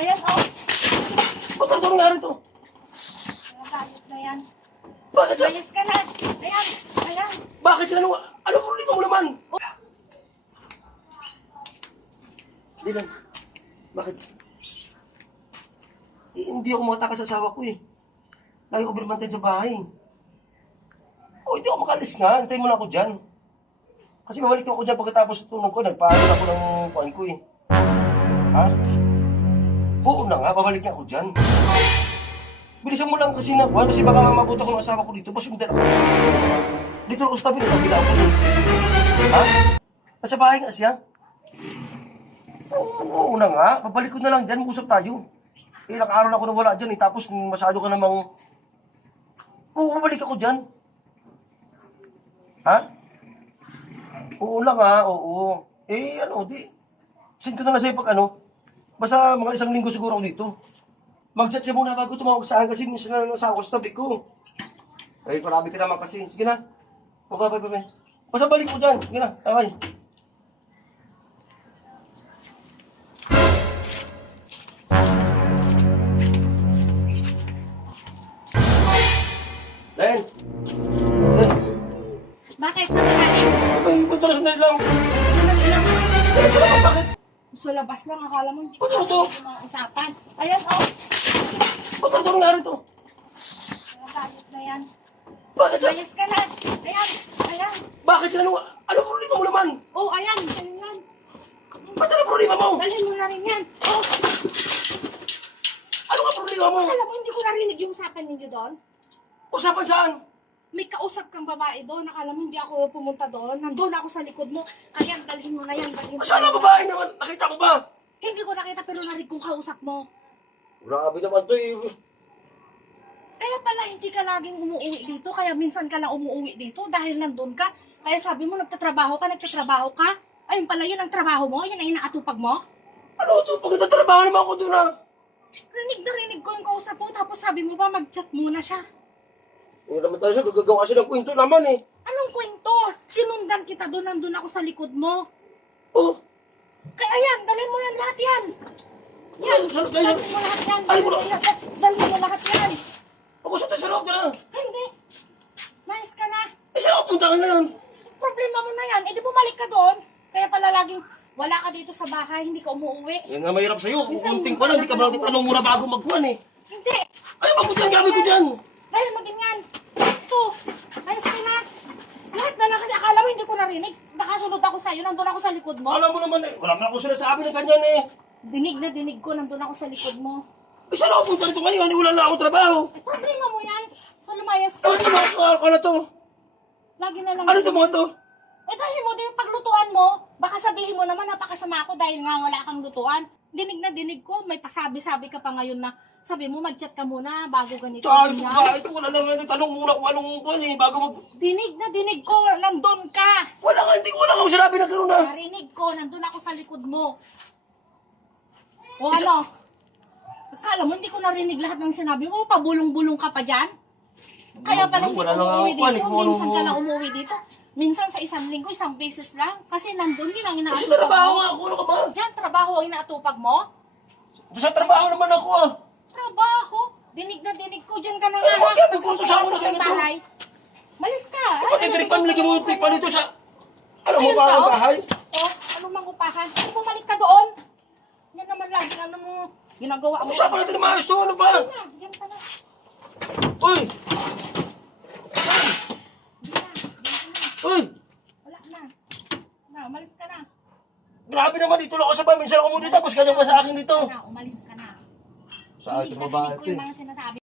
Ayan, oh. Ba't ano nangyari to? Nagalit na yan. Bakit yan? Malis ka na. Ayan, ayan. Bakit yan? Ano problema mo naman? Hindi lang. Bakit? Eh, hindi ako makatakas sa asawa ko eh. Lagi ko binabantay sa bahay. O, hindi ako makalis nga. Hintayin mo na ako dyan. Kasi mabalik ako dyan pagkatapos tunog ko. Nagpaaral ako ng kuhan ko eh. Ha? Oo na nga, babalik nga ako dyan. Bilisan mo lang kasi na kuhan kasi baka mabuta ko ng asawa ko dito. Pasundan ako. Dito ako sa tabi, nagkabila ako dun. Ha? Nasa bahay nga siya. Oo na nga, babalik ko na lang dyan, usap tayo. Ilang araw na ako nawala dyan eh, tapos masyado ka namang... Oo, babalik ako dyan. Ha? Oo na nga, oo. Eh, ano, di... Send ko na lang sa'yo pag ano. Basta mga 1 linggo siguro ako dito. Mag-chat ka muna bago tumawag sa akin kasi minsan na nasa ako sa tabi ko. Ay, parabi ka naman kasi. Sige na. Okay, bye. Basta balik ko dyan. Sige na, okay. Len! Len! Bakit? Saan ka galing? Ay, punta na sandali lang. Sandali lang. Pero sila ka, bakit? Sa labas lang, akala mo hindi ko Ano to? yung mga usapan. Ayan, oh. Ba't ano nangyari to? Nagalit na yan. Bakit yan? Malis ka na. Ayan, ayan. Bakit yan? Ano problema mo naman? Oh, ayan. Dalhin yan. Ba't ano problema mo? Dalhin mo na rin yan. Oh, Ano ka problema mo? akala mo hindi ko narinig yung usapan ninyo doon? Usapan saan? May kausap kang babae doon. Akala mo hindi ako pumunta doon. Nandun ako sa likod mo. Ayan, dalhin mo na yan. Dalhin mo Saan na ang yan. babae naman? Nakita mo ba? Hindi ko nakita pero narinig kong kausap mo. Grabe naman to eh. Kaya pala hindi ka laging umuwi dito. Kaya minsan ka lang umuwi dito dahil nandun ka. Kaya sabi mo nagtatrabaho ka. Ayun pala yun ang trabaho mo. Yan ang inaatupag mo. Ano to? Pagkatatrabaho naman ako doon ha. Rinig na rinig ko yung kausap mo. Tapos sabi mo ba mag-chat muna siya. Hindi naman tayo siya. Gagagawa kasi ng kwento naman eh. Anong kwento? Sinundan kita doon. Nandun ako sa likod mo. Oh. Kaya yan, dalhin mo yan lahat yan. Yan, Saan- saan- dalhin mo lahat yan. Ay, wala. Dalhin mo lahat yan. Ako sa tayo sa loob na. Hindi. Mais ka na. Eh saan ako punta ka ngayon? Problema mo na yan. Eh di bumalik ka doon. Kaya pala laging wala ka dito sa bahay. Hindi ka umuwi. Yan nga mahirap sa'yo. Minsan- Kunting pa lang. Hindi ka ba natin tanong muna bago magkuhan eh. Hindi. Ano ba gusto ang gamit ko dyan? Dahil mo din yan. Ito. Mais ka na. Lahat na lang kasi akala mo hindi ko narinig. Nakasunod ako sa'yo. Nandun ako sa likod mo. Alam mo naman eh. Wala nga ako sinasabi ng ganyan eh. Dinig na dinig ko. Nandun ako sa likod mo. Eh saan ako punta rito ngayon? Wala na akong trabaho. Eh, problema mo yan. So lumayas ka. Ano ito mga to? Lagi na lang. Ano ito mga to? Eh dahil mo din yung paglutuan mo. Baka sabihin mo naman napakasama ako dahil nga wala kang lutuan. Dinig na dinig ko. May pasabi-sabi ka pa ngayon na sabi mo mag-chat ka muna bago ganito. Tsaka ganyan. ba, ito wala na nga. Tanong muna kung anong kuhan eh. Bago mag... Dinig na dinig ko. Nandun ka. Wala nga, hindi ko wala nga sinabi na gano'n na. Narinig ko. Nandun ako sa likod mo. O ano? Akala mo hindi ko narinig lahat ng sinabi mo. Pabulong-bulong ka pa dyan. Kaya pala hindi Wala ka na nga umuwi ako, dito. kung Minsan ano- ka lang umuwi dito. Minsan sa isang linggo, isang beses lang. Kasi nandun yun ang Kasi inaatupag trabaho mo. nga ako. Ano ka ba? Yan, trabaho ang inaatupag mo? Sa trabaho naman ako ah. Trabaho? Dinig na dinig ko. Dyan ka na Ano nga. mga gamit ko ito sa Pupunta ako ka na ganito? bahay. Malis ka. Pati tripan, lagyan mo yung tripan dito sa... Ano mo Ayun ba ka, ang oh. bahay? Oh, anong mangupahan? Ay, bumalik ka doon. Yan naman lagi. Ano mo? Ginagawa mo. Usapan natin na maayos to. Ano ba? Yan na. Yan ka na. Uy! Yan na. Uy! Wala na. Na, umalis ka na. Grabe naman dito lang ako sa bahay. Minsan ako mo dito. Tapos ganyan pa sa akin dito. Umalis ka na. Sa ayos Dinig na na babae dinig ko ito yung eh. mga sinasabi.